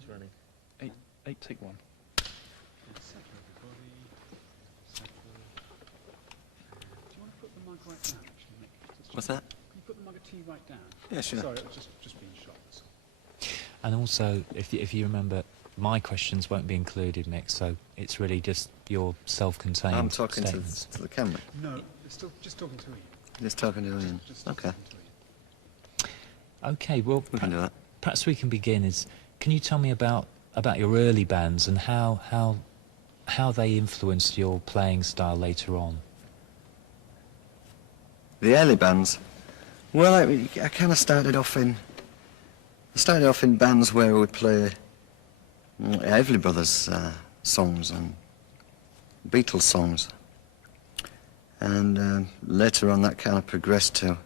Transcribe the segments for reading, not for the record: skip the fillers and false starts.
Time's running. Eight, take one. Settle everybody. Settle. Do you want to put the mug right down, actually, Mick? What's that? Can you put the mug of tea right down? Yeah, sure. Sorry, it was just being shot. And also, if you remember, my questions won't be included, Mick, so it's really just your self-contained I'm talking statements. to the camera. No, it's still just talking to Ian. Just talking to Ian. Just Okay. talking to Ian. Okay, well, We can do that. perhaps we can begin. Can you tell me about your early bands and how they influenced your playing style later on? The early bands. Well, I kind of started off in bands where we would play Everly Brothers songs and Beatles songs, and later on that kind of progressed to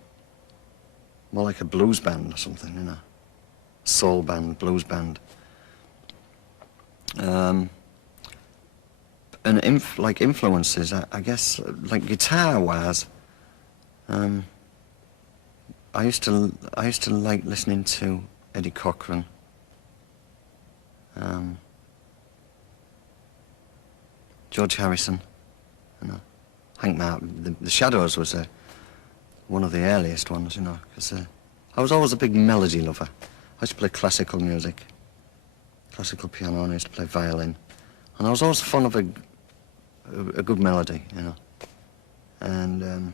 more like a blues band or something, you know, soul band, blues band. And like influences, I guess, like guitar-wise, I used to like listening to Eddie Cochran, George Harrison, you know, Hank Mark. The Shadows was one of the earliest ones, you know, because I was always a big melody lover. I used to play classical music, classical piano, and I used to play violin, and I was always fond of a good melody, you know. And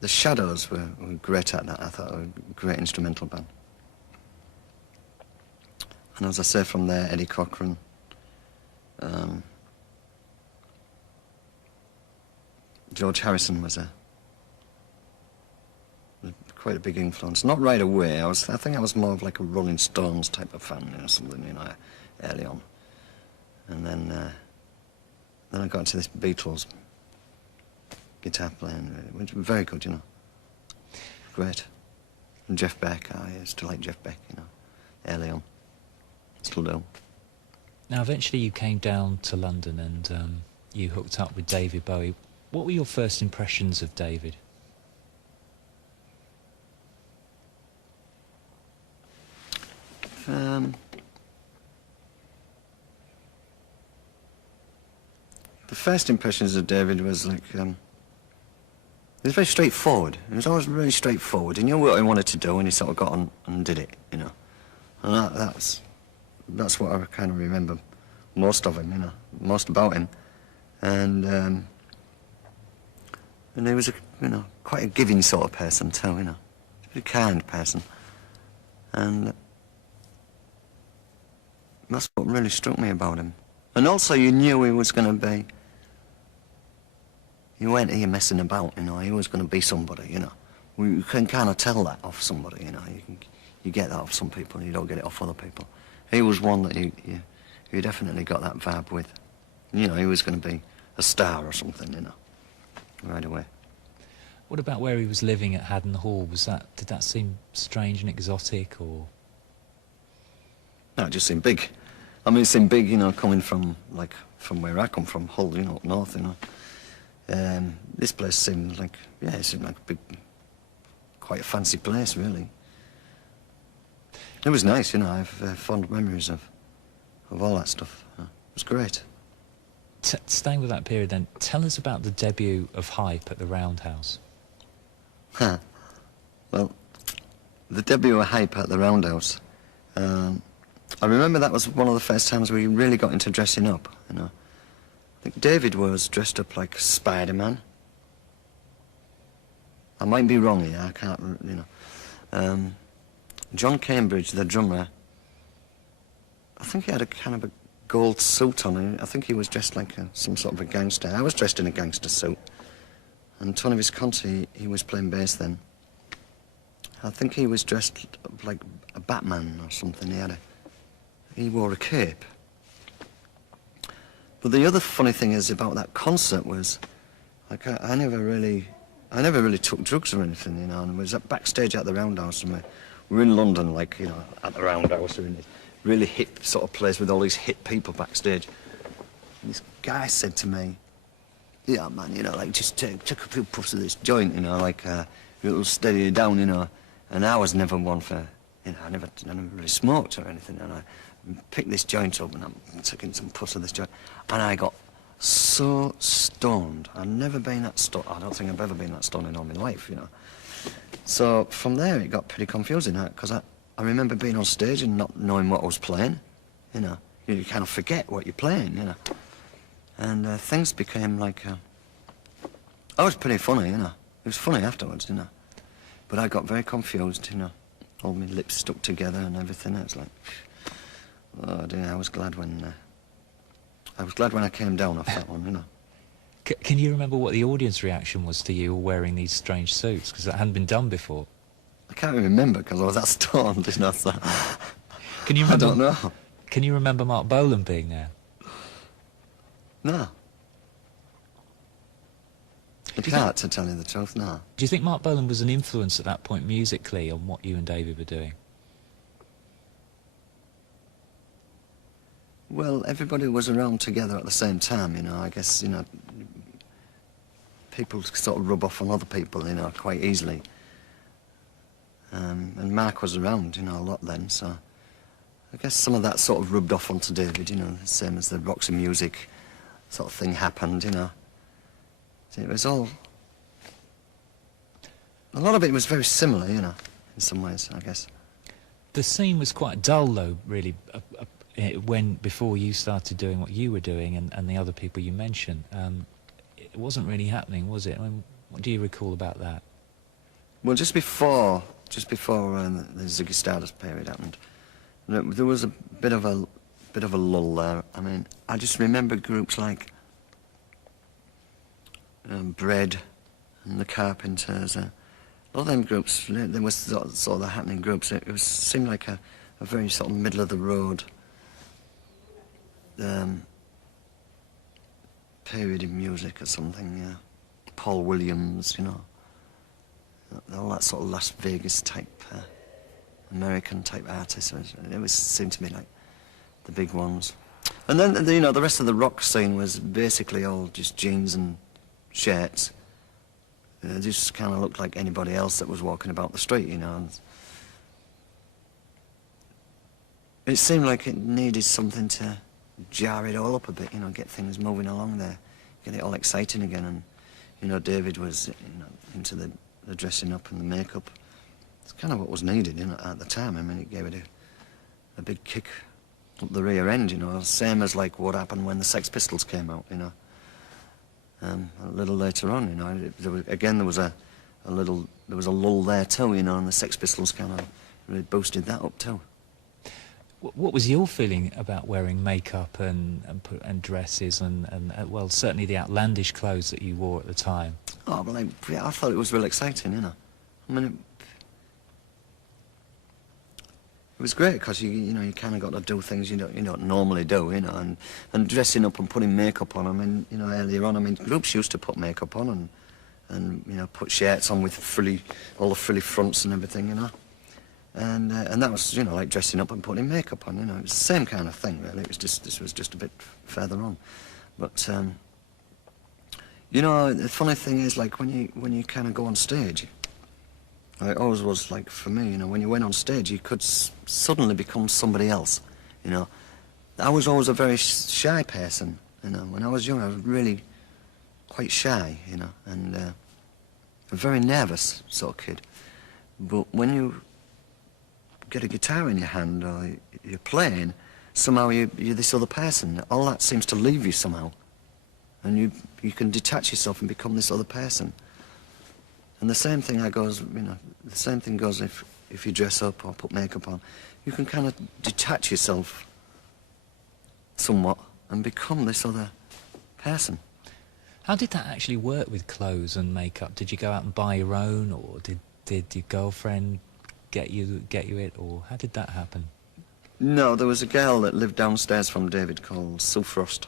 the Shadows were great at that. I thought they were a great instrumental band. And as I say, from there, Eddie Cochran, George Harrison was quite a big influence. Not right away. I think I was more of like a Rolling Stones type of fan, you know, something, you know, early on. And then I got into this Beatles guitar playing, which was very good, you know. Great. And Jeff Beck, I used to like Jeff Beck, you know, early on. Still do. Now, eventually you came down to London and you hooked up with David Bowie. What were your first impressions of David? The first impressions of David was like, he was very straightforward. He was always really straightforward. He knew what he wanted to do, and he sort of got on and did it, you know. And that's what I kind of remember most of him, you know, most about him. And he was, you know, quite a giving sort of person too, you know, a very kind person. And that's what really struck me about him. And also you knew he was going to be, he weren't here messing about, you know, he was going to be somebody, you know. You can kind of tell that off somebody, you know, you get that off some people, you don't get it off other people. He was one that you definitely got that vibe with. You know, he was going to be a star or something, you know, right away. What about where he was living at Haddon Hall? Did that seem strange and exotic, or? No, it just seemed big. I mean, it seemed big, you know, coming from where I come from, Hull, you know, up north, you know. This place seemed like, yeah, it seemed like a big, quite a fancy place, really. It was nice, you know, I have fond memories of all that stuff. It was great. Staying with that period then, tell us about the debut of Hype at the Roundhouse. Well, the debut of Hype at the Roundhouse, I remember that was one of the first times we really got into dressing up, you know. I think David was dressed up like Spider-Man. I might be wrong here, I can't, you know. John Cambridge, the drummer, I think he had a kind of a gold suit on. I think he was dressed like some sort of a gangster. I was dressed in a gangster suit. And Tony Visconti, he was playing bass then. I think he was dressed like a Batman or something. He wore a cape. But the other funny thing is about that concert was, like, I never really took drugs or anything, you know, and I was backstage at the Roundhouse, and we're in London, like, you know, at the Roundhouse, we're in this really hip sort of place with all these hip people backstage. And this guy said to me, yeah, man, you know, like, just take a few puffs of this joint, you know, like, it'll steady you down, you know. And I was never one for, you know, I never really smoked or anything, and picked this joint up and I'm taking some puss of this joint, and I got so stoned. I've never been that stoned. I don't think I've ever been that stoned in all my life, you know. So from there it got pretty confusing, because I remember being on stage and not knowing what I was playing, you know. You kind of forget what you're playing, you know. And things became like... I was pretty funny, you know. It was funny afterwards, you know. But I got very confused, you know. All my lips stuck together and everything. It was like... Oh dear, I was glad when I came down off that one, you know. Can you remember what the audience reaction was to you wearing these strange suits? Because that hadn't been done before. I can't even remember because I was that stoned, you know, so... Can you remember, I don't know. Can you remember Marc Bolan being there? No. I can't, to tell you the truth, no. Do you think Marc Bolan was an influence at that point musically on what you and David were doing? Well, everybody was around together at the same time, you know. I guess, you know, people sort of rub off on other people, you know, quite easily. And Marc was around, you know, a lot then, so I guess some of that sort of rubbed off onto David, you know, the same as the Roxy Music sort of thing happened, you know. So it was all... A lot of it was very similar, you know, in some ways, I guess. The scene was quite dull, though, really, before you started doing what you were doing and the other people you mentioned. It wasn't really happening, was it? I mean, what do you recall about that? Well, just before the Ziggy Stardust period happened, there was a bit of a lull there. I mean, I just remember groups like Bread and the Carpenters. All them groups, they were sort of the happening groups. It seemed like a very sort of middle of the road period in music or something. Yeah, Paul Williams, you know, all that sort of Las Vegas type, American type artists. It seemed to me like the big ones. And then you know, the rest of the rock scene was basically all just jeans and shirts. It just kind of looked like anybody else that was walking about the street, you know. And it seemed like it needed something to jar it all up a bit, you know, get things moving along there, get it all exciting again. And, you know, David was, you know, into the dressing up and the makeup. It's kind of what was needed, you know, at the time. I mean, it gave it a big kick up the rear end, you know, same as like what happened when the Sex Pistols came out, you know. A little later on, you know, there was a lull there too, you know, and the Sex Pistols kind of really boosted that up too. What was your feeling about wearing makeup and dresses and well, certainly the outlandish clothes that you wore at the time? Oh, well, I thought it was real exciting, you know. I mean, it was great because you know, you kind of got to do things you don't normally do, you know, and dressing up and putting makeup on. I mean, you know, earlier on, I mean, groups used to put makeup on and you know, put shirts on with all the frilly fronts and everything, you know, and that was, you know, like dressing up and putting makeup on, you know. It was the same kind of thing, really. It was just, this was just a bit further on, but you know, the funny thing is, like when you kind of go on stage. It always was like, for me, you know, when you went on stage, you could suddenly become somebody else, you know. I was always a very shy person, you know. When I was young, I was really quite shy, you know, and a very nervous sort of kid. But when you get a guitar in your hand or you're playing, somehow you're this other person. All that seems to leave you somehow. And you can detach yourself and become this other person. And the same thing goes, you know, the same thing goes if you dress up or put makeup on. You can kind of detach yourself somewhat and become this other person. How did that actually work with clothes and makeup? Did you go out and buy your own, or did your girlfriend get you it, or how did that happen? No, there was a girl that lived downstairs from David called Susan Frost.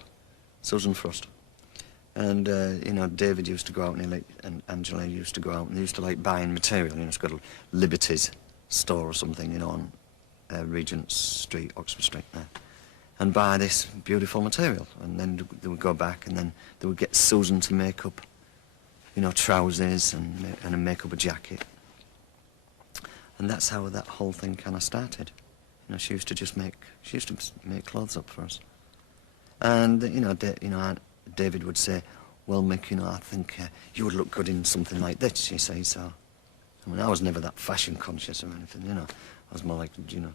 And, you know, David used to go out and Angela used to go out and they used to like buying material, you know, it's got a Liberty's store or something, you know, on Regent Street, Oxford Street there, and buy this beautiful material. And then they would go back and then they would get Susan to make up, you know, trousers and make up a jacket. And that's how that whole thing kind of started, You know, she used to make clothes up for us. And David would say, "Well, Mick, you know, I think you would look good in something like this," she said. So, I mean, I was never that fashion conscious or anything, you know. I was more like, you know.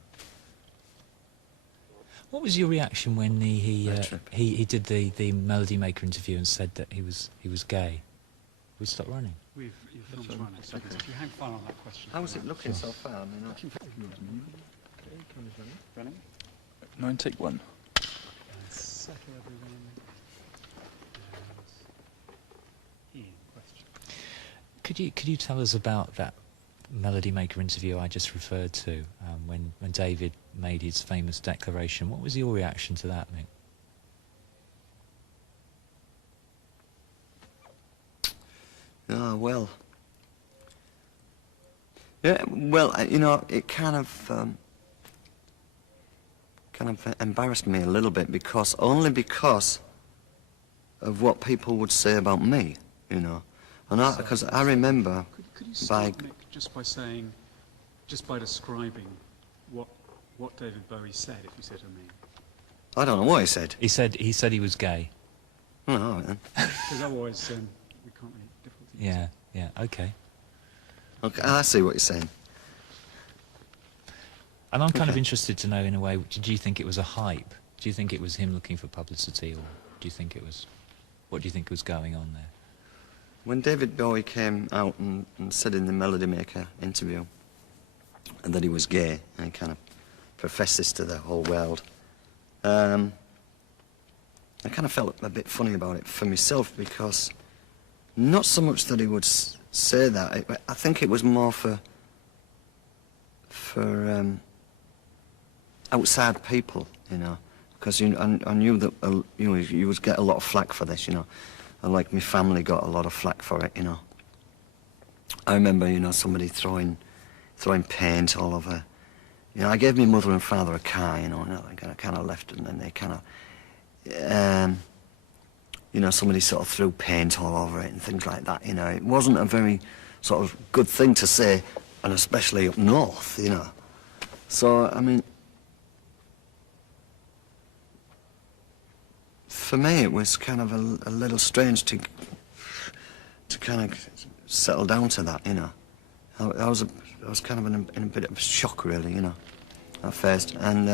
What was your reaction when he did the Melody Maker interview and said that he was gay? We stop running. Your film's running, so if you hang fire on that question. How was it looking so far? I mean, Running? 9 take 1. Settle everyone. And Ian, question. Could you tell us about that Melody Maker interview I just referred to, when David made his famous declaration? What was your reaction to that, Mick? Oh, well. Yeah, well, you know, it kind of embarrassed me a little bit only because of what people would say about me, you know. And because I remember Could you start, Mick, just by describing what David Bowie said, if you said to me? I don't know what he said. He said he was gay. Oh, all right then. Because otherwise we can't really difficult. Yeah, okay. Okay, I see what you're saying. And I'm kind of Okay. interested to know, in a way, did you think it was a hype? Do you think it was him looking for publicity, or do you think it was... What do you think was going on there? When David Bowie came out and said in the Melody Maker interview that he was gay, and he kind of professed this to the whole world, I kind of felt a bit funny about it for myself, because not so much that he would say that, I think it was more for outside people, you know, because I knew that you would get a lot of flack for this, you know. And like my family got a lot of flack for it, you know. I remember, you know, somebody throwing paint all over. You know, I gave my mother and father a car, you know, and I kind of left, and then they kind of, you know, somebody sort of threw paint all over it and things like that, you know. It wasn't a very sort of good thing to say, and especially up north, you know. So, I mean, for me, it was kind of a little strange to kind of settle down to that, you know. I was kind of in a bit of shock, really, you know, at first. And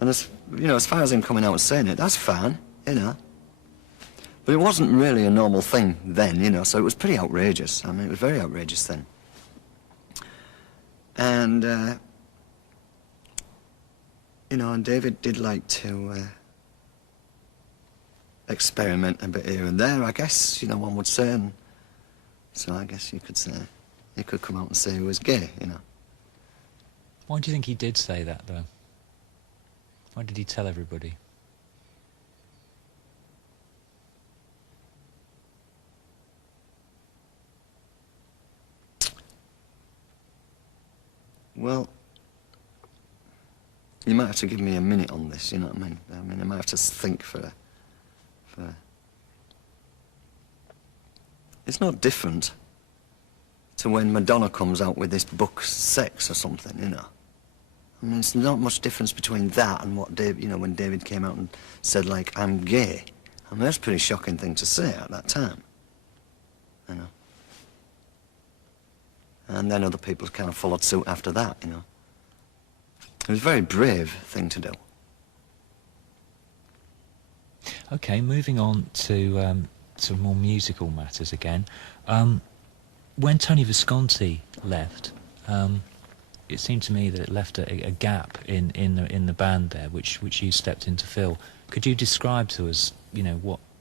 as you know, as far as him coming out and saying it, that's fine, you know. But it wasn't really a normal thing then, you know. So it was pretty outrageous. I mean, it was very outrageous then. And you know, and David did like to experiment a bit here and there, I guess, you know, one would say. And so I guess you could say, he could come out and say he was gay, you know. Why do you think he did say that, though? Why did he tell everybody? Well, you might have to give me a minute on this, you know what I mean? I might have to think for... It's not different to when Madonna comes out with this book, Sex or something, you know. I mean, it's not much difference between that and what Dave, you know, when David came out and said, like, I'm gay. I mean, that's a pretty shocking thing to say at that time, you know. And then other people kind of followed suit after that, you know. It was a very brave thing to do. Okay, moving on to more musical matters again. When Tony Visconti left, it seemed to me that it left a gap in the band there, which you stepped in to fill. Could you describe to us, you know,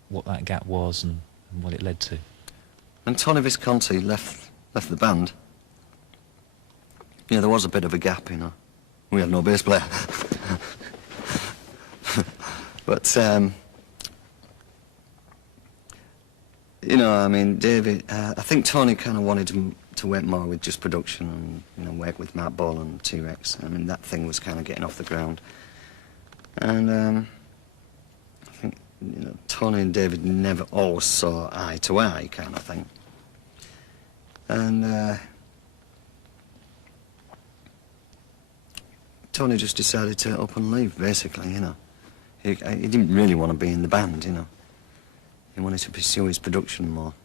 what that gap was and what it led to? When Tony Visconti left the band, you know, there was a bit of a gap, you know. We had no bass player. But, you know, I mean, David, I think Tony kind of wanted to work more with just production and, you know, work with Marc Bolan and T-Rex. I mean, that thing was kind of getting off the ground. And I think, you know, Tony and David never always saw eye to eye kind of thing. And Tony just decided to up and leave, basically, you know. He didn't really want to be in the band, you know. He wanted to pursue his production more.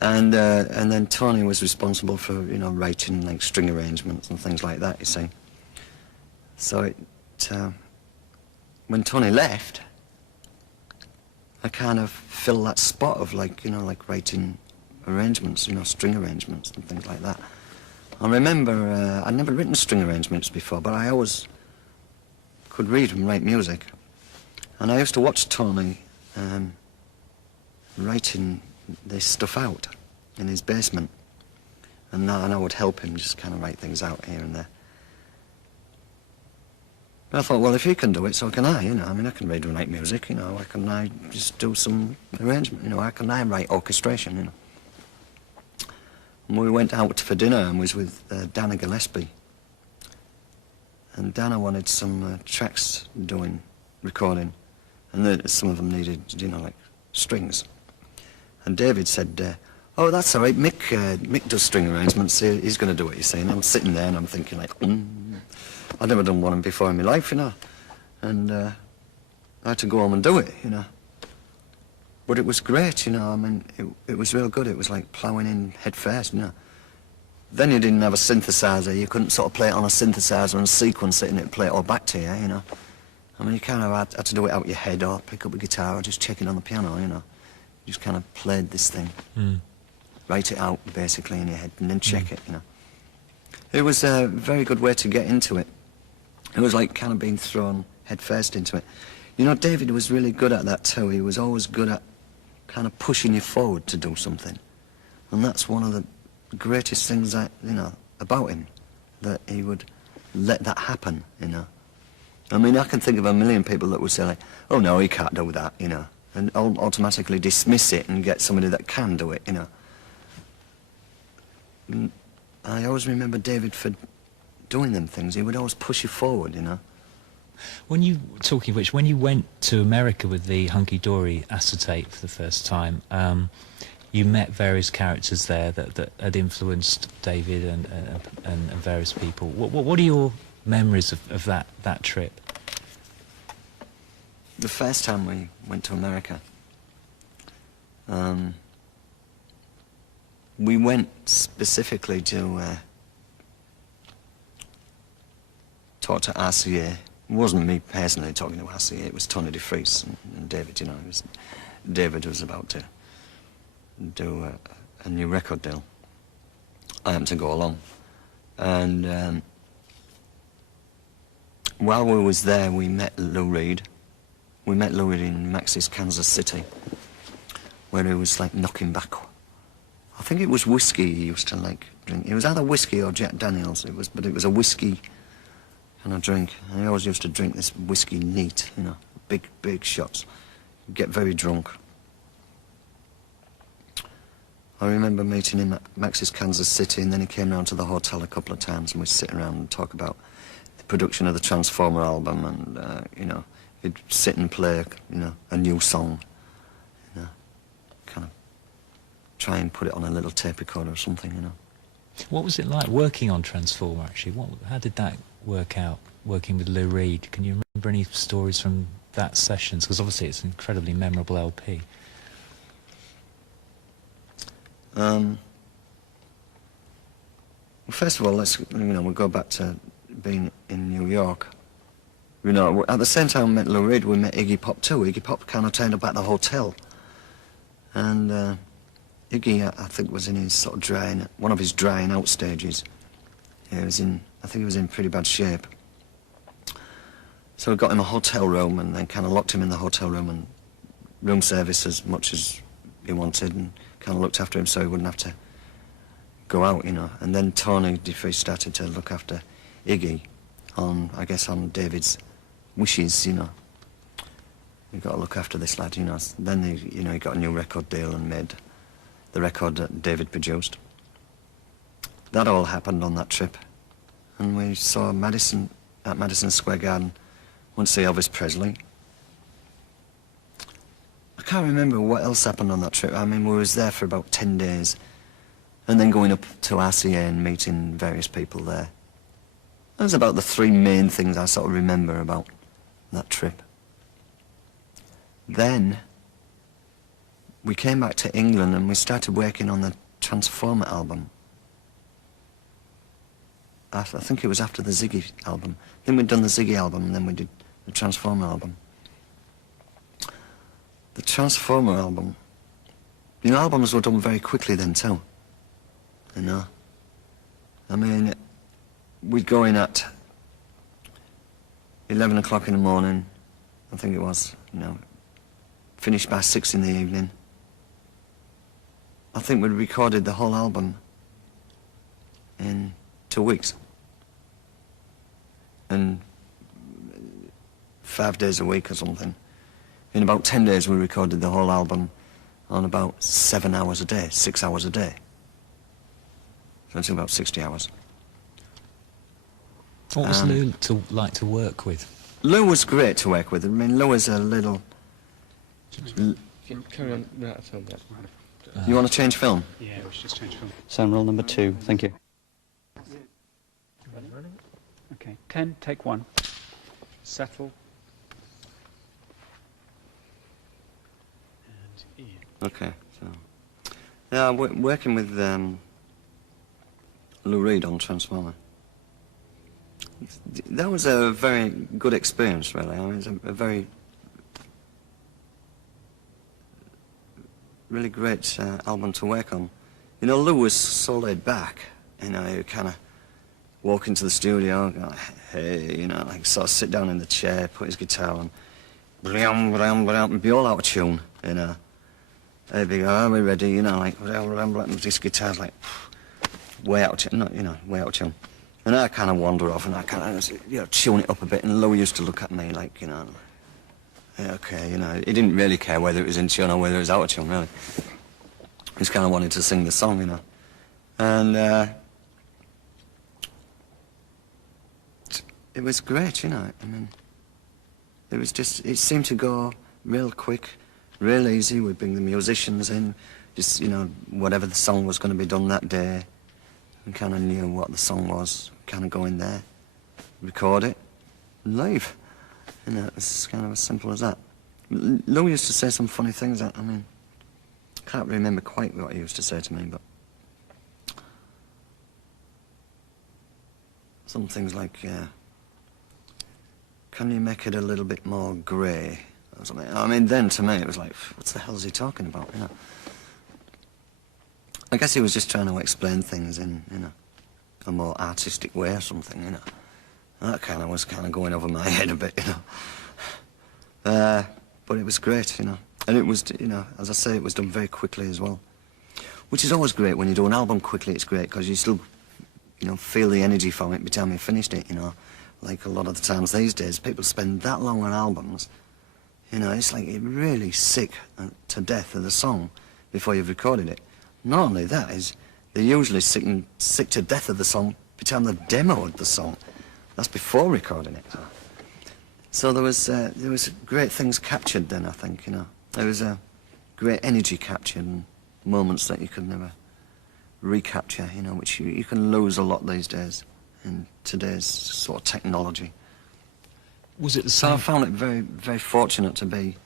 And then Tony was responsible for, you know, writing like string arrangements and things like that, you see. So when Tony left, I kind of filled that spot of like, you know, like writing arrangements, you know, string arrangements and things like that. I remember I'd never written string arrangements before, but I always could read and write music. And I used to watch Tony writing this stuff out in his basement. And I would help him just kind of write things out here and there. But I thought, well, if he can do it, so can I, you know. I mean, I can read and write music, you know. Why can't I just do some arrangement, you know? Why can't I write orchestration, you know? And we went out for dinner and was with Dana Gillespie. And Dana wanted some tracks recording. And some of them needed, you know, like strings. And David said, oh, that's all right, Mick does string arrangements, he's going to do it, you see. And I'm sitting there and I'm thinking like, I'd never done one before in my life, you know. And I had to go home and do it, you know. But it was great, you know. I mean, it was real good. It was like ploughing in head first, you know. Then you didn't have a synthesizer. You couldn't sort of play it on a synthesizer and sequence it and it'd play it all back to you, you know. I mean, you kind of had to do it out your head or pick up a guitar or just check it on the piano, you know. You just kind of played this thing. Write it out, basically, in your head and then check it, you know. It was a very good way to get into it. It was like kind of being thrown head first into it. You know, David was really good at that too. He was always good at kind of pushing you forward to do something. And that's one of the greatest things, you know, about him, that he would let that happen, you know. I mean, I can think of a million people that would say, like, oh, no, he can't do that, you know, and automatically dismiss it and get somebody that can do it, you know. And I always remember David for doing them things. He would always push you forward, you know. When you, talking of which, when you went to America with the Hunky Dory acetate for the first time, you met various characters there that had influenced David and various people. What are your memories of that trip? The first time we went to America, we went specifically to talk to RCA. It wasn't me personally talking to RCA, it was Tony DeFries and David, you know. David was about to do a new record deal. I happened to go along. And while we was there, we met Lou Reed. We met Lou Reed in Max's Kansas City, where he was like knocking back. I think it was whiskey he used to like drink. It was either whiskey or Jack Daniels. But it was a whiskey kind of drink. And he always used to drink this whiskey neat, you know, big shots. Get very drunk. I remember meeting him at Max's Kansas City, and then he came round to the hotel a couple of times, and we'd sit around and talk about the production of the Transformer album, and you know, he'd sit and play, you know, a new song, you know, kind of try and put it on a little tape recorder or something, you know. What was it like working on Transformer, actually? How did that work out, working with Lou Reed? Can you remember any stories from that sessions? Because obviously it's an incredibly memorable LP. Well, first of all, we'll go back to being in New York. You know, at the same time we met Lou Reed, we met Iggy Pop too. Iggy Pop kind of turned up at the hotel. And Iggy, I think, was in his sort of one of his drying out stages. I think he was in pretty bad shape. So we got him a hotel room and then kind of locked him in the hotel room and room service as much as he wanted, and kind of looked after him so he wouldn't have to go out, you know. And then Tony DeFries started to look after Iggy on David's wishes, you know. You've got to look after this lad, you know. Then he got a new record deal and made the record that David produced. That all happened on that trip. And we saw Madison at Madison Square Garden, went to see Elvis Presley. I can't remember what else happened on that trip. I mean, we was there for about 10 days, and then going up to RCA and meeting various people there. Those are about the three main things I sort of remember about that trip. Then we came back to England and we started working on the Transformer album. I think it was after the Ziggy album. Then we'd done the Ziggy album and then we did the Transformer album. The Transformer album, you know, albums were done very quickly then too, you know. I mean, we'd go in at 11 o'clock in the morning, I think it was, you know, finish by 6 in the evening. I think we'd recorded the whole album in 2 weeks. And 5 days a week or something. In about 10 days we recorded the whole album on about 7 hours a day, 6 hours a day. So it's about 60 hours. What was Lou like to work with? Lou was great to work with. I mean, Lou is a little... Carry on. No, that's all that. You want to change film? Yeah, we should just change film. Sound roll number 2, thank you. Okay, 10, take 1. Settle. And Ian. Okay, so... Yeah, I'm working with Lou Reed on Transformer. That was a very good experience, really. I mean, it's a very... really great album to work on. You know, Lou was so laid back. You know, he would kind of walk into the studio, go, hey, you know, like sort of sit down in the chair, put his guitar on, and be all out of tune, you know. He'd be, are we ready? You know, like, this guitar's like, way out of tune, not, you know, way out of tune. And I kind of wander off and I kind of, you know, tune it up a bit, and Lou used to look at me like, you know, yeah, okay, you know, he didn't really care whether it was in tune or whether it was out of tune, really. He just kind of wanted to sing the song, you know. And it was great, you know. I mean, it was just, it seemed to go real quick, real easy. We'd bring the musicians in, just, you know, whatever the song was going to be done that day. And kind of knew what the song was, kind of go in there, record it, and leave. You know, it's kind of as simple as that. Lou used to say some funny things. I mean, I can't remember quite what he used to say to me, but some things like, can you make it a little bit more grey or something? I mean, then to me it was like, what the hell is he talking about, you know? I guess he was just trying to explain things in, you know, a more artistic way or something, you know. And that kind of was kind of going over my head a bit, you know. But it was great, you know. And it was, you know, as I say, it was done very quickly as well. Which is always great. When you do an album quickly, it's great, because you still, you know, feel the energy from it by the time you finished it, you know. Like a lot of the times these days, people spend that long on albums. You know, it's like you're really sick to death of the song before you've recorded it. Not only that, is they're usually sick to death of the song by the time they've demoed the song. That's before recording it. So there was great things captured then, I think, you know. There was a great energy captured and moments that you could never recapture, you know, which you can lose a lot these days in today's sort of technology. Was it the So same? I found it very, very fortunate to be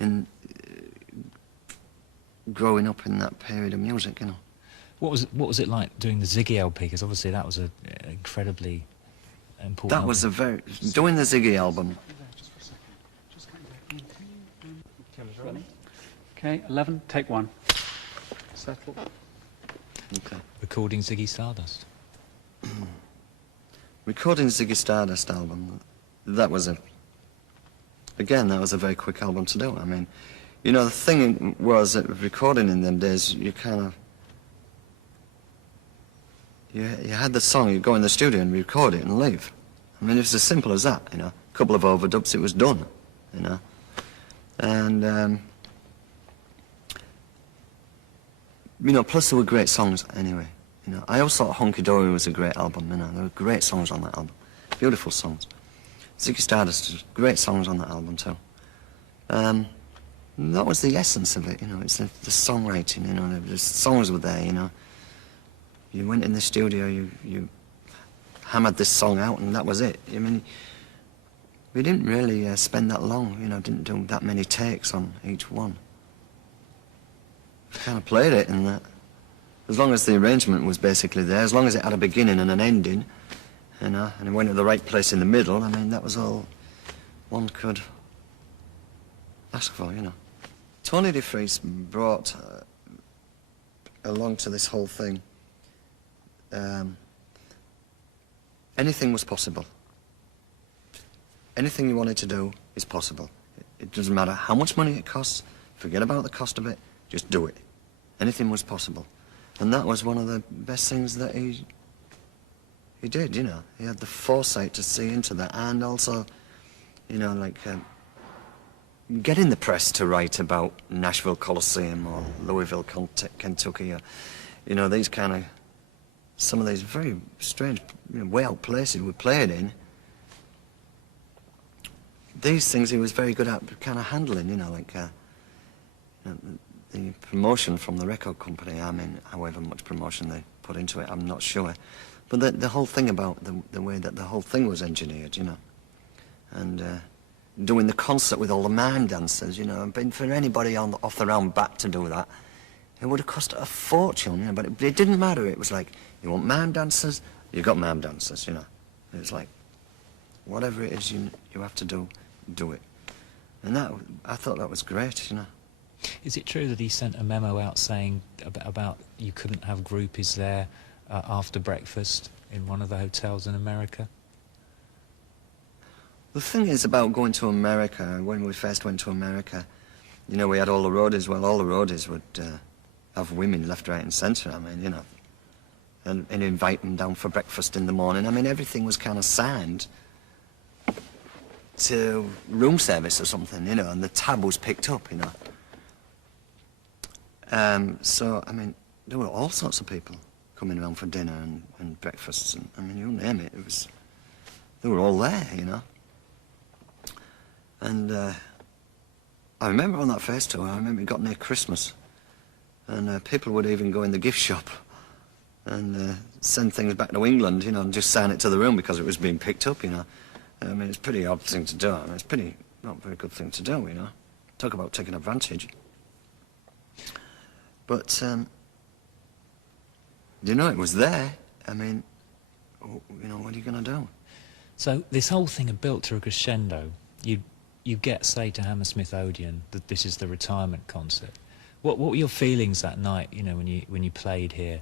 in growing up in that period of music, you know. What was it like doing the Ziggy LP? Because obviously that was an incredibly important That album. was a very... Doing the Ziggy album... Just for a second. Just coming back in. Can you... Camera's ready. Okay, 11, take 1. Settle. Okay. Recording Ziggy Stardust. Recording Ziggy Stardust album, that was a... Again, that was a very quick album to do. I mean, you know, the thing was that recording in them days, you kind of... You had the song, you go in the studio and record it and leave. I mean, it was as simple as that, you know. A couple of overdubs, it was done, you know. And, you know, plus there were great songs anyway, you know. I always thought Honky Dory was a great album, you know. There were great songs on that album, beautiful songs. Ziggy Stardust, great songs on that album too. That was the essence of it, you know. It's the songwriting, you know. The songs were there, you know. You went in the studio, you hammered this song out, and that was it. I mean, we didn't really spend that long, you know, didn't do that many takes on each one. Kind of played it, and that, as long as the arrangement was basically there, as long as it had a beginning and an ending, you know, and it went to the right place in the middle, I mean, that was all one could ask for, you know. Tony DeFries brought along to this whole thing, anything was possible. Anything you wanted to do is possible. It doesn't matter how much money it costs, forget about the cost of it, just do it. Anything was possible. And that was one of the best things that he did, you know. He had the foresight to see into that, and also, you know, like, getting the press to write about Nashville Coliseum or Louisville, Kentucky, or, you know, these kind of, some of these very strange, you know, way out places we played in. These things he was very good at kind of handling, you know, like, you know, the promotion from the record company, I mean, however much promotion they put into it, I'm not sure. But the whole thing about the way that the whole thing was engineered, you know, and doing the concert with all the mime dancers, you know, and for anybody off the round back to do that, it would have cost a fortune, you know, but it didn't matter. It was like, you want mime dancers, you've got mime dancers, you know. It was like, whatever it is you have to do, do it. And that, I thought that was great, you know. Is it true that he sent a memo out saying about you couldn't have groupies there after breakfast in one of the hotels in America? The thing is about going to America, when we first went to America, you know, we had all the roadies. Well, all the roadies would have women left, right and centre, I mean, you know, and invite them down for breakfast in the morning. I mean, everything was kind of signed to room service or something, you know, and the tab was picked up, you know. So, I mean, there were all sorts of people coming around for dinner and breakfasts, and, I mean, you name it, they were all there, you know. And I remember on that first tour, I remember it got near Christmas, and people would even go in the gift shop and send things back to England, you know, and just sign it to the room because it was being picked up, you know. I mean, it's a pretty odd thing to do. I mean, it's pretty not a very good thing to do, you know. Talk about taking advantage. But, you know, it was there. I mean, you know, what are you going to do? So this whole thing had built to a crescendo. You get, say, to Hammersmith Odeon that this is the retirement concert. What were your feelings that night, you know, when you played here?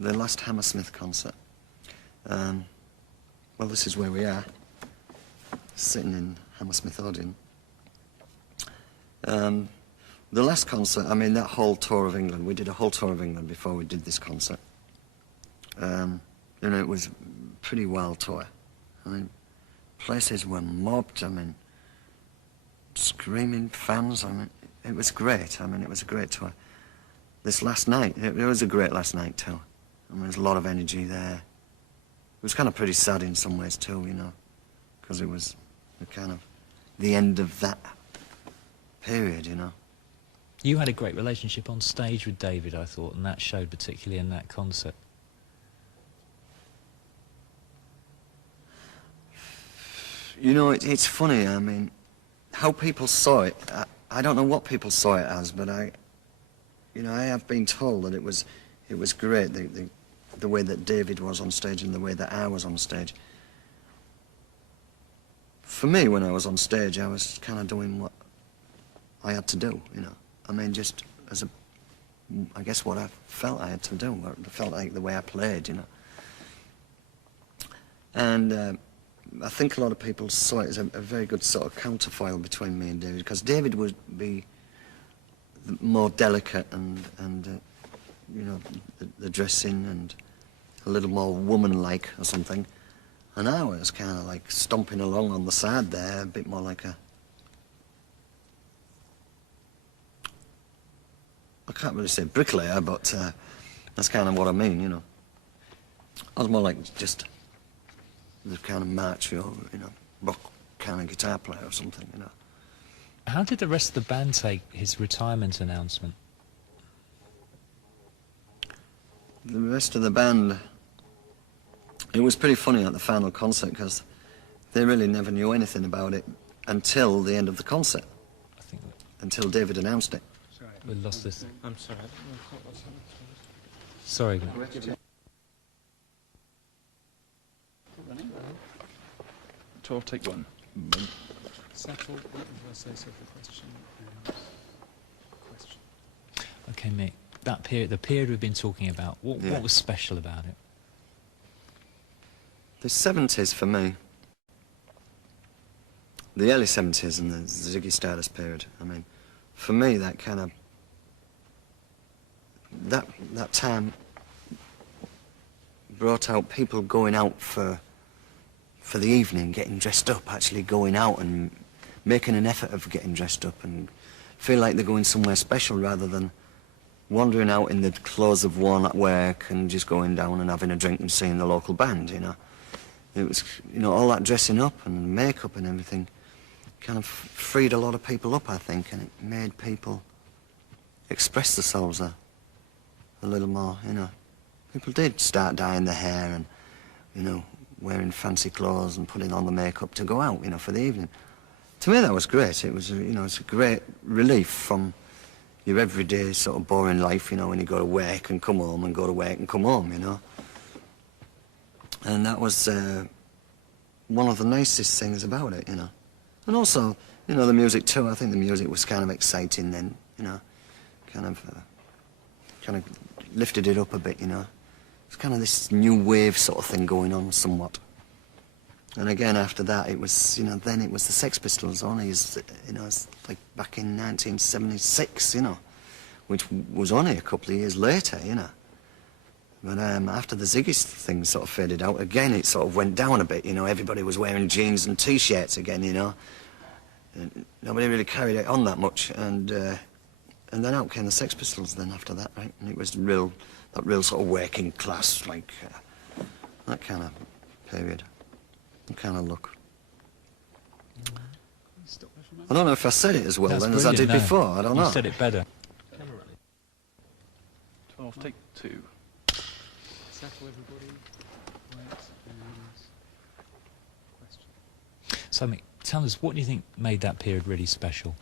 The last Hammersmith concert. Well, this is where we are, sitting in Hammersmith Odeon. The last concert, I mean, that whole tour of England, we did a whole tour of England before we did this concert. You know, it was a pretty wild tour. I mean, places were mobbed, I mean, screaming fans, I mean, it was great. I mean, it was a great tour. This last night, it was a great last night too. I mean, there's a lot of energy there. It was kind of pretty sad in some ways too, you know, because it was kind of the end of that period, you know. You had a great relationship on stage with David, I thought, and that showed particularly in that concert. You know, it's funny, I mean, how people saw it, I don't know what people saw it as, but you know, I have been told that it was great, the way that David was on stage and the way that I was on stage. For me, when I was on stage, I was kind of doing what I had to do, you know. I mean, just as I guess what I felt I had to do, what I felt like the way I played, you know. And I think a lot of people saw it as a very good sort of counterfoil between me and David, because David would be more delicate and you know, the dressing and a little more woman-like or something. And I was kind of like stomping along on the side there, a bit more like I can't really say bricklayer, but that's kind of what I mean, you know. I was more like just the kind of macho, you know, rock kind of guitar player or something, you know. How did the rest of the band take his retirement announcement? the rest of the band, it was pretty funny at the final concert because they really never knew anything about it until the end of the concert, I think until David announced it. Sorry. we lost this. I'm sorry. I don't know quite what's happened. Sorry, Mick. 12, take 1. Settle. What did I say? So for question and question. Okay, Mick. That period, the period we've been talking about, Yeah. what was special about it? The 70s for me, the early 70s and the Ziggy Stardust period, I mean, for me that kind of, that time brought out people going out for the evening, getting dressed up, actually going out and making an effort of getting dressed up and feel like they're going somewhere special rather than wandering out in the clothes of one at work and just going down and having a drink and seeing the local band, you know. It was, you know, all that dressing up and makeup and everything kind of freed a lot of people up, I think, and it made people express themselves a little more, you know. People did start dyeing their hair and, you know, wearing fancy clothes and putting on the makeup to go out, you know, for the evening. To me, that was great. It was, you know, it's a great relief from your everyday sort of boring life, you know, when you go to work and come home and go to work and come home, you know. And that was one of the nicest things about it, you know. And also, you know, the music too. I think the music was kind of exciting then, you know, kind of lifted it up a bit, you know. It's kind of this new wave sort of thing going on somewhat. And again, after that, it was, you know, then it was the Sex Pistols only, you know, it's like back in 1976, you know, which was only a couple of years later, you know. But after the Ziggy thing sort of faded out, again, it sort of went down a bit, you know. Everybody was wearing jeans and T-shirts again, you know. And nobody really carried it on that much. And then out came the Sex Pistols then after that, right? And it was that real sort of working class, like, that kind of period. That kind of look. Stop there for a moment. I don't know if I said it as well That's then as I did brilliant, no. before, I don't know. You said it better. 12, take 2. Settle everybody. Wait and question. So, Mick, tell us, what do you think made that period really special?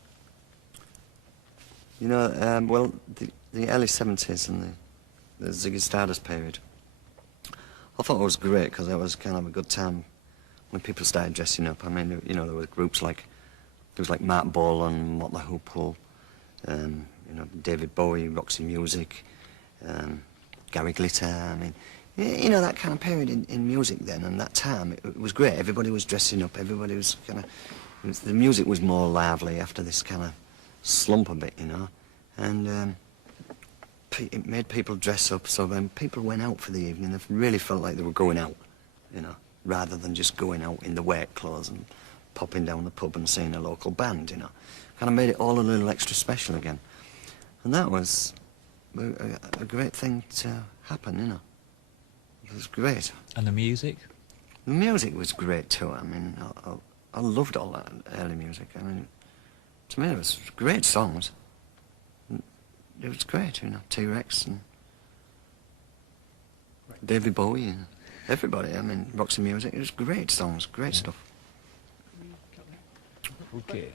You know, well, the early 70s and the Ziggy Stardust period, I thought it was great because it was kind of a good time when people started dressing up. I mean, you know, there were groups like, there was like Marc Bolan, Mott the Hoople, you know, David Bowie, Roxy Music, Gary Glitter. I mean, you know, that kind of period in music then, and that time, it was great. Everybody was dressing up, everybody was kind of, the music was more lively after this kind of slump a bit, you know, and it made people dress up, so when people went out for the evening, they really felt like they were going out, you know, rather than just going out in the work clothes and popping down the pub and seeing a local band, you know. Kind of made it all a little extra special again. And that was a great thing to happen, you know. It was great. And the music? The music was great too. I mean, I loved all that early music. I mean, to me it was great songs. It was great, you know, T-Rex and David Bowie and everybody. I mean, Roxy Music. It was great songs, great stuff. Okay.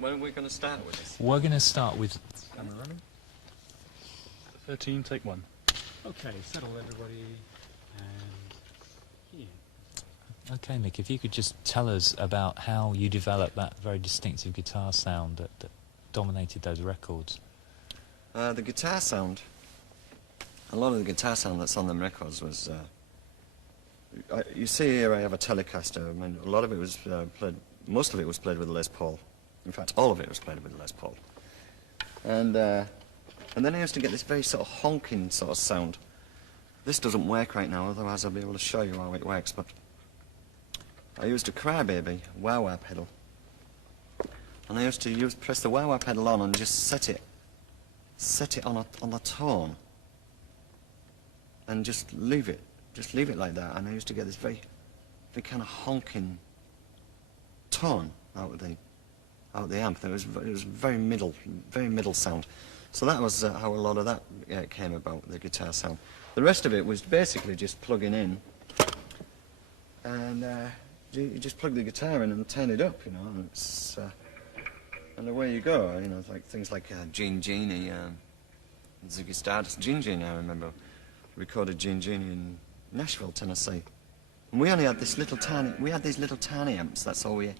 When are we going to start with this? We're going to start with... Camera running. 13, take 1. Okay, settle everybody and here. Okay, Mick, if you could just tell us about how you developed that very distinctive guitar sound that dominated those records. The guitar sound, a lot of the guitar sound that's on them records was, you see here I have a Telecaster. I mean, a lot of it was played, most of it was played with a Les Paul. In fact, all of it was played with a Les Paul. And then I used to get this very sort of honking sort of sound. This doesn't work right now, otherwise I'll be able to show you how it works, but I used a Crybaby wah-wah pedal. And I used to press the wah-wah pedal on and just set it on a tone. and just leave it like that. And I used to get this very kind of honking tone out of the amp. It was very middle sound. So that was how a lot of that came about, the guitar sound. The rest of it was basically just plugging in, and you just plug the guitar in and turn it up, you know, and it's and away you go, you know, like things like Gene Genie, Ziggy Stardust. Gene Genie, I remember, recorded Gene Genie in Nashville, Tennessee, and we only had these little tiny amps. That's all we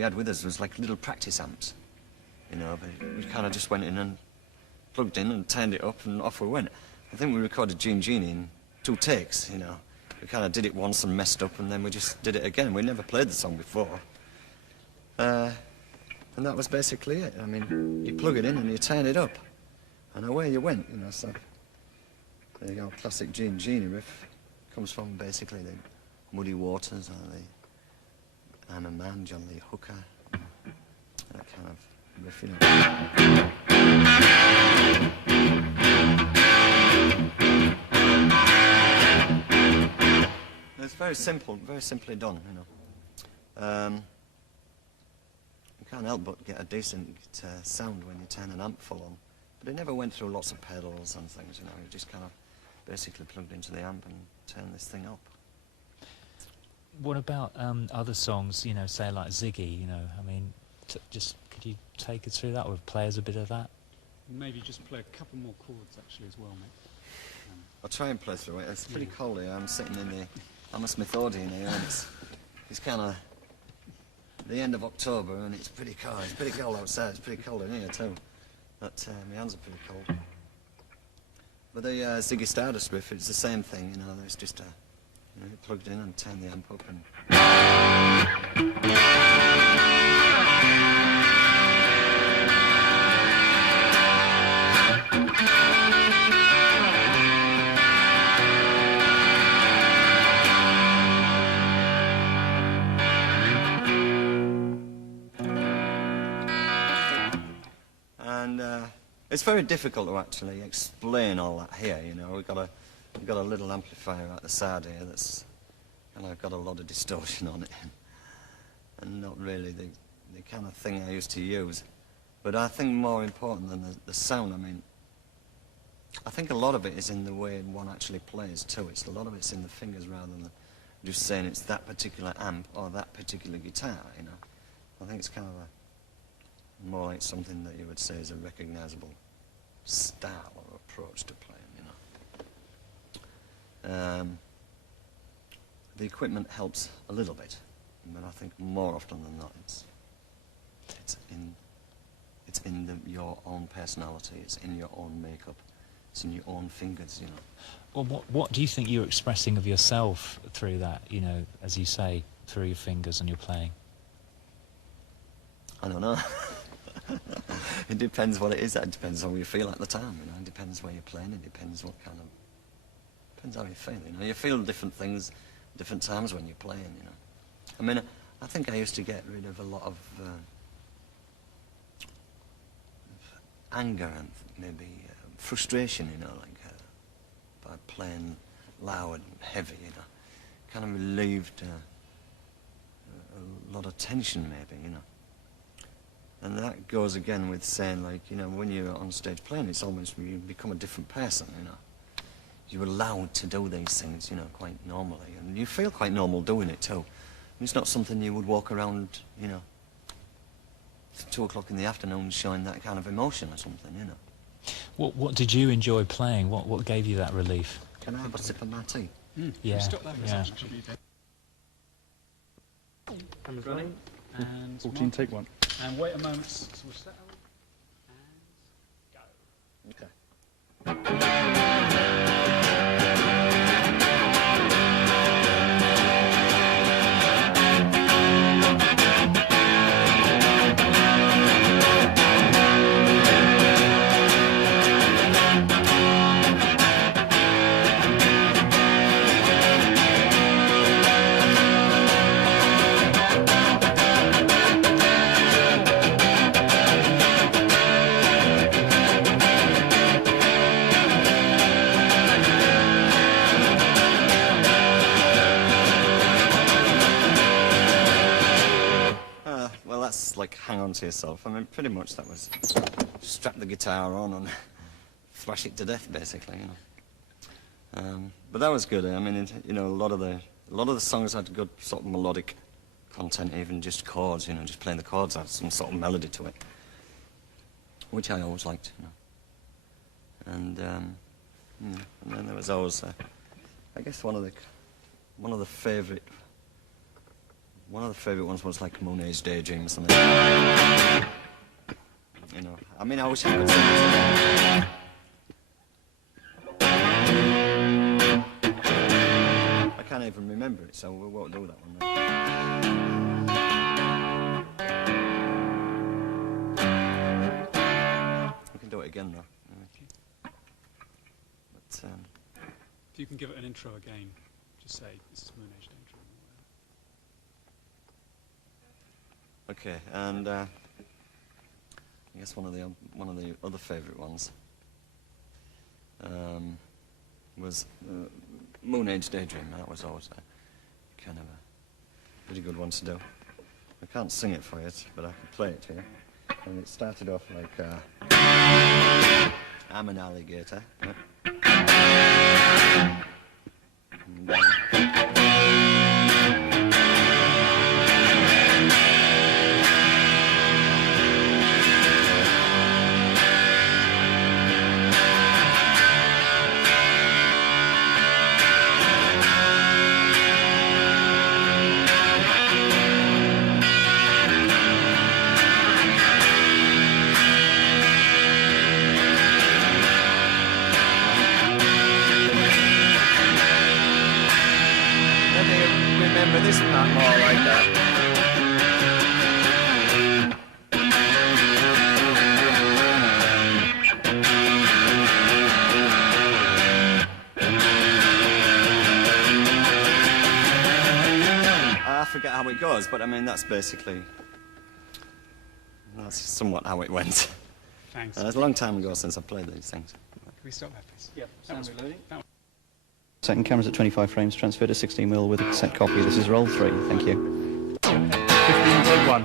had with us, was like little practice amps, you know. But we kind of just went in and plugged in and turned it up, and off we went. I think we recorded Gene Genie in 2 takes, you know. We kind of did it once and messed up, and then we just did it again. We never played the song before. And that was basically it. I mean, you plug it in and you turn it up, and away you went, you know. So there you go, classic Gene Genie riff. Comes from basically the Muddy Waters, or the I'm a Man, John Lee Hooker, that kind of riff, you know. It's very simple, very simply done, you know. You can't help but get a decent sound when you turn an amp full on. But it never went through lots of pedals and things, you know. You just kind of basically plugged into the amp and turned this thing up. What about other songs, you know, say like Ziggy, you know, I mean, just could you take us through that, or play us a bit of that? Maybe just play a couple more chords, actually, as well, mate. I'll try and play through it. It's pretty cold here. I'm sitting in the Hammersmith Odeon here, and it's kind of the end of October, and it's pretty cold. It's pretty cold outside. It's pretty cold in here too. But my hands are pretty cold. But the Ziggy Stardust riff, it's the same thing, you know. There's just you know, plugged in and turned the amp up and. It's very difficult to actually explain all that here, you know. We've got a little amplifier at the side here that's kind of got a lot of distortion on it, and not really the kind of thing I used to use. But I think more important than the sound, I mean, I think a lot of it is in the way one actually plays too. A lot of it's in the fingers rather than just saying it's that particular amp or that particular guitar, you know. I think it's kind of more like something that you would say is a recognisable style or approach to playing, you know. The equipment helps a little bit, but I think more often than not it's in your own personality, it's in your own makeup, it's in your own fingers, you know. Well, what do you think you're expressing of yourself through that, you know, as you say, through your fingers and your playing? I don't know. It depends what it is. It depends how you feel at the time, you know. It depends where you're playing. It depends what kind of... Depends how you feel, you know. You feel different things different times when you're playing, you know. I mean, I think I used to get rid of a lot of anger and maybe frustration, you know, like by playing loud and heavy, you know. Kind of relieved a lot of tension, maybe, you know. And that goes again with saying, like, you know, when you're on stage playing, it's almost you become a different person, you know. You're allowed to do these things, you know, quite normally. And you feel quite normal doing it, too. And it's not something you would walk around, you know, 2 o'clock in the afternoon showing that kind of emotion or something, you know. What did you enjoy playing? What gave you that relief? Can I have a sip of my tea? Yeah, Stop that for a yeah. second. Cameras Running. And 14, take 1. And wait a moment. So we'll settle. And go. Okay. like hang on to yourself. I mean, pretty much that was strap the guitar on and thrash it to death, basically, you know. But that was good. I mean, you know, a lot of the songs had good sort of melodic content, even just chords, you know, just playing the chords had some sort of melody to it, which I always liked, you know. And then there was always, I guess one of the favourite ones was like Moon Age Daydream or something. You know, I mean, I wish I could sing it. I can't even remember it, so we won't do that one then. We can do it again though. But, If you can give it an intro again, just say, this is Moon Age Daydream. okay, and I guess one of the other favourite ones was Moon Age Daydream. That was always a kind of a pretty good one to do. I can't sing it for you, but I can play it to you. And it started off like, I'm an alligator. And, remember this part more like that. I forget how it goes, but I mean that's somewhat how it went. Thanks. It's a long time ago since I played these things. Can we stop that, please? Yep, That was sound reloading. Second camera's at 25 frames, transferred to 16mm with a cassette copy. This is roll 3. Thank you. 15.1.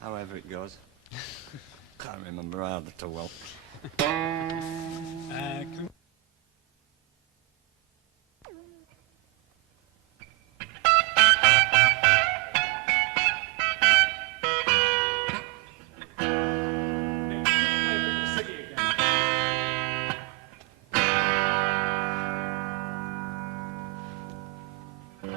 However it goes. Can't remember either too well. Can we